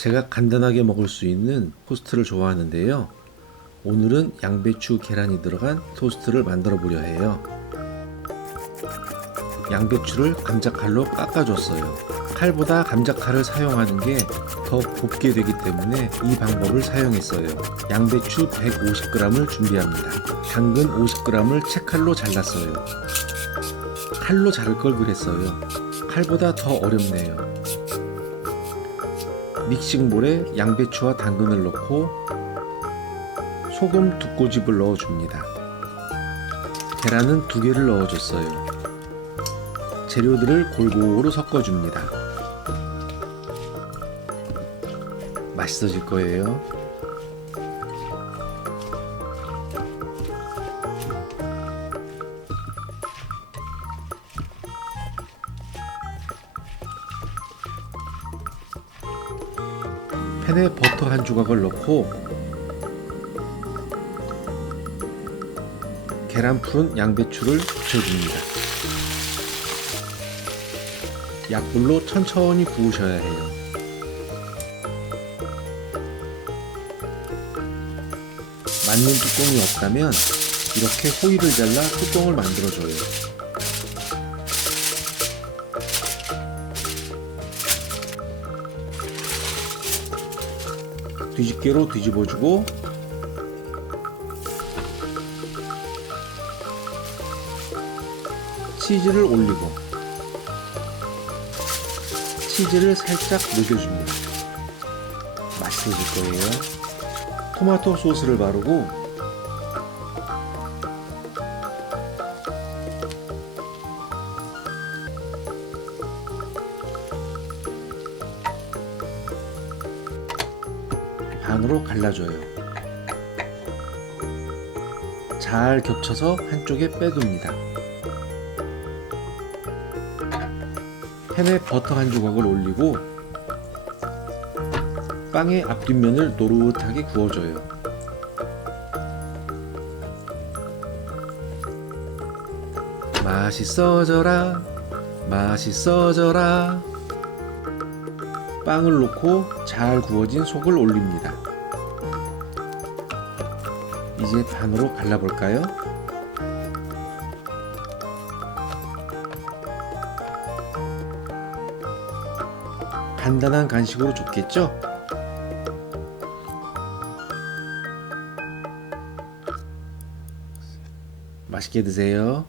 제가 간단하게 먹을 수 있는 토스트를 좋아하는데요. 오늘은 양배추 계란이 들어간 토스트를 만들어 보려 해요. 양배추를 감자칼로 깎아줬어요. 칼보다 감자칼을 사용하는 게 더 곱게 되기 때문에 이 방법을 사용했어요. 양배추 150g을 준비합니다. 당근 50g을 채칼로 잘랐어요. 칼로 자를 걸 그랬어요. 칼보다 더 어렵네요. 믹싱볼에 양배추와 당근을 넣고 소금 2꼬집을 넣어줍니다. 계란은 2개를 넣어줬어요. 재료들을 골고루 섞어줍니다. 맛있어질 거예요. 팬에 버터 한 조각을 넣고 계란 푸른 양배추를 붙여줍니다. 약불로 천천히 구우셔야 해요. 맞는 뚜껑이 없다면 이렇게 호일을 잘라 뚜껑을 만들어줘요. 뒤집개로 뒤집어주고 치즈를 올리고 치즈를 살짝 녹여줍니다. 맛있어질 거예요. 토마토 소스를 바르고 반으로 갈라줘요. 잘 겹쳐서 한쪽에 빼둡니다. 팬에 버터 한 조각을 올리고 빵의 앞뒷면을 노릇하게 구워줘요. 맛있어져라, 맛있어져라. 빵을 넣고 잘 구워진 속을 올립니다. 이제 반으로 갈라볼까요? 간단한 간식으로 좋겠죠? 맛있게 드세요.